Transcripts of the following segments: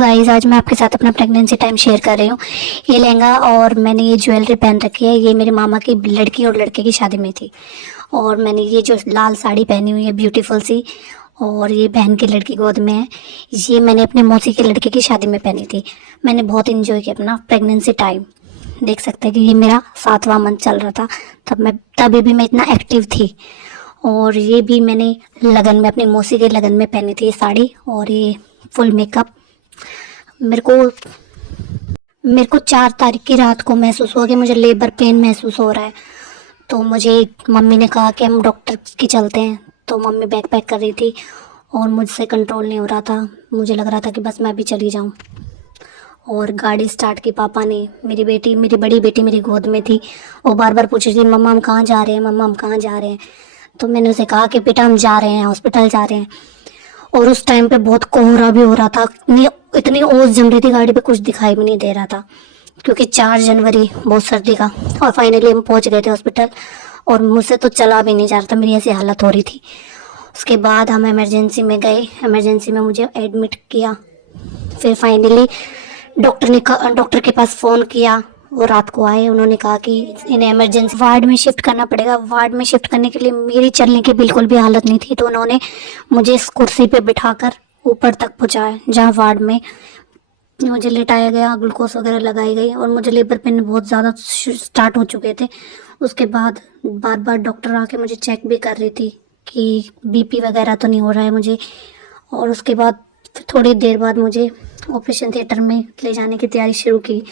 Guys, आज मैं आपके साथ अपना प्रेगनेंसी टाइम शेयर कर रही हूँ। ये लहंगा और मैंने ये ज्वेलरी पहन रखी है, ये मेरे मामा की लड़की और लड़के की शादी में थी। और मैंने ये जो लाल साड़ी पहनी हुई है ब्यूटीफुल सी, और ये बहन की लड़की गोद में है। ये मैंने अपने मौसी के लड़के की शादी में पहनी थी। मैंने बहुत इंजॉय किया अपना प्रेगनेंसी टाइम। देख सकते हैं कि ये मेरा 7वां मंथ चल रहा था, तभी भी मैं इतना एक्टिव थी। और ये भी मैंने लगन में, अपनी मौसी के लगन में पहनी थी ये साड़ी, और ये फुल मेकअप। मेरे को 4 तारीख की रात को महसूस हुआ कि मुझे लेबर पेन महसूस हो रहा है। तो मुझे मम्मी ने कहा कि हम डॉक्टर के चलते हैं। तो मम्मी बैग पैक कर रही थी और मुझसे कंट्रोल नहीं हो रहा था। मुझे लग रहा था कि बस मैं भी चली जाऊं। और गाड़ी स्टार्ट की पापा ने। मेरी बड़ी बेटी मेरी गोद में थी। वो बार बार पूछ रही थी, मम्मा हम कहाँ जा रहे हैं, मम्मा हम कहाँ जा रहे हैं। तो मैंने उसे कहा कि बेटा हम जा रहे हैं, हॉस्पिटल जा रहे हैं। और उस टाइम पे बहुत कोहरा भी हो रहा था, इतनी ओस जम रही थी गाड़ी पे, कुछ दिखाई भी नहीं दे रहा था, क्योंकि 4 जनवरी बहुत सर्दी का। और फाइनली हम पहुंच गए थे हॉस्पिटल, और मुझसे तो चला भी नहीं जा रहा था, मेरी ऐसी हालत हो रही थी। उसके बाद हम इमरजेंसी में गए, इमरजेंसी में मुझे एडमिट किया। फिर फाइनली डॉक्टर के पास फ़ोन किया, वो रात को आए। उन्होंने कहा कि इन्हें इमरजेंसी वार्ड में शिफ्ट करना पड़ेगा। वार्ड में शिफ्ट करने के लिए मेरी चलने की बिल्कुल भी हालत नहीं थी, तो उन्होंने मुझे इस कुर्सी पे बिठाकर ऊपर तक पहुंचाया, जहाँ वार्ड में मुझे लेटाया गया, ग्लूकोज वगैरह लगाई गई। और मुझे लेबर पेन बहुत ज़्यादा स्टार्ट हो चुके थे। उसके बाद बार बार डॉक्टर आके मुझे चेक भी कर रही थी कि बीपी वगैरह तो नहीं हो रहा है मुझे। और उसके बाद थोड़ी देर बाद मुझे ऑपरेशन थिएटर में ले जाने की तैयारी शुरू की।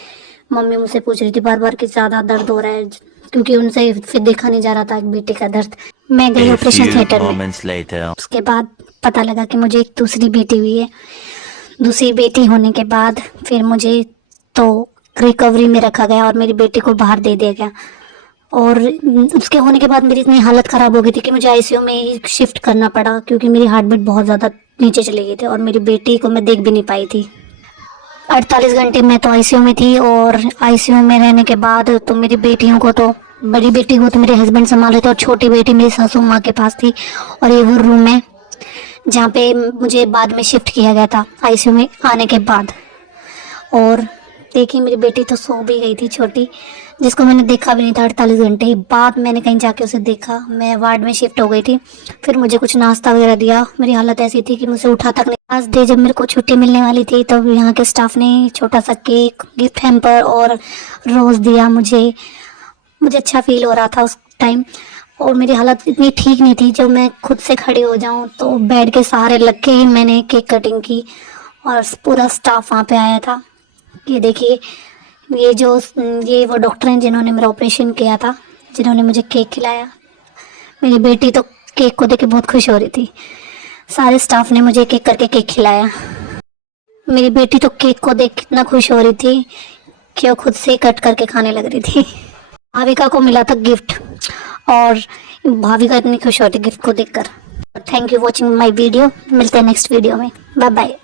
मम्मी मुझसे पूछ रही थी बार बार कि ज़्यादा दर्द हो रहा है, क्योंकि उनसे फिर देखा नहीं जा रहा था एक बेटे का दर्द। मैं गई ऑपरेशन थिएटर में। उसके बाद पता लगा कि मुझे एक दूसरी बेटी हुई है। दूसरी बेटी होने के बाद फिर मुझे तो रिकवरी में रखा गया और मेरी बेटी को बाहर दे दिया गया। और उसके होने के बाद मेरी इतनी हालत ख़राब हो गई थी कि मुझे आईसीयू में ही शिफ्ट करना पड़ा, क्योंकि मेरी हार्ट बीट बहुत ज़्यादा नीचे चले गए थे और मेरी बेटी को मैं देख भी नहीं पाई थी। 48 घंटे मैं तो आईसीयू में थी। और आईसीयू में रहने के बाद तो मेरी बेटियों को तो, बड़ी बेटी को तो मेरे हस्बैंड संभाल रहे थे, और छोटी बेटी मेरी सासू माँ के पास थी। और ये वो रूम है जहाँ पे मुझे बाद में शिफ्ट किया गया था आईसीयू में आने के बाद। और देखिए मेरी बेटी तो सो भी गई थी छोटी, जिसको मैंने देखा भी नहीं था। 48 घंटे बाद मैंने कहीं जाके उसे देखा। मैं वार्ड में शिफ्ट हो गई थी। फिर मुझे कुछ नाश्ता वगैरह दिया। मेरी हालत ऐसी थी कि मुझे उठा तक नहीं। आज डे जब मेरे को छुट्टी मिलने वाली थी, तब यहाँ के स्टाफ ने छोटा सा केक, गिफ्ट हैम्पर और रोज़ दिया मुझे। अच्छा फील हो रहा था उस टाइम। और मेरी हालत इतनी ठीक नहीं थी, जब मैं खुद से खड़ी हो जाऊं तो बेड के सहारे लग के ही मैंने केक कटिंग की। और पूरा स्टाफ वहाँ पे आया था। ये देखिए, ये वो डॉक्टर हैं जिन्होंने मेरा ऑपरेशन किया था, जिन्होंने मुझे केक खिलाया। मेरी बेटी तो केक को देख के बहुत खुश हो रही थी। सारे स्टाफ ने मुझे एक एक करके केक खिलाया। मेरी बेटी तो केक को देख कितना खुश हो रही थी कि वो खुद से कट करके खाने लग रही थी। भाविका को मिला था गिफ्ट, और भाविका इतनी खुश होती गिफ्ट को देखकर। Thank you watching my video. मिलते हैं नेक्स्ट वीडियो में। Bye bye.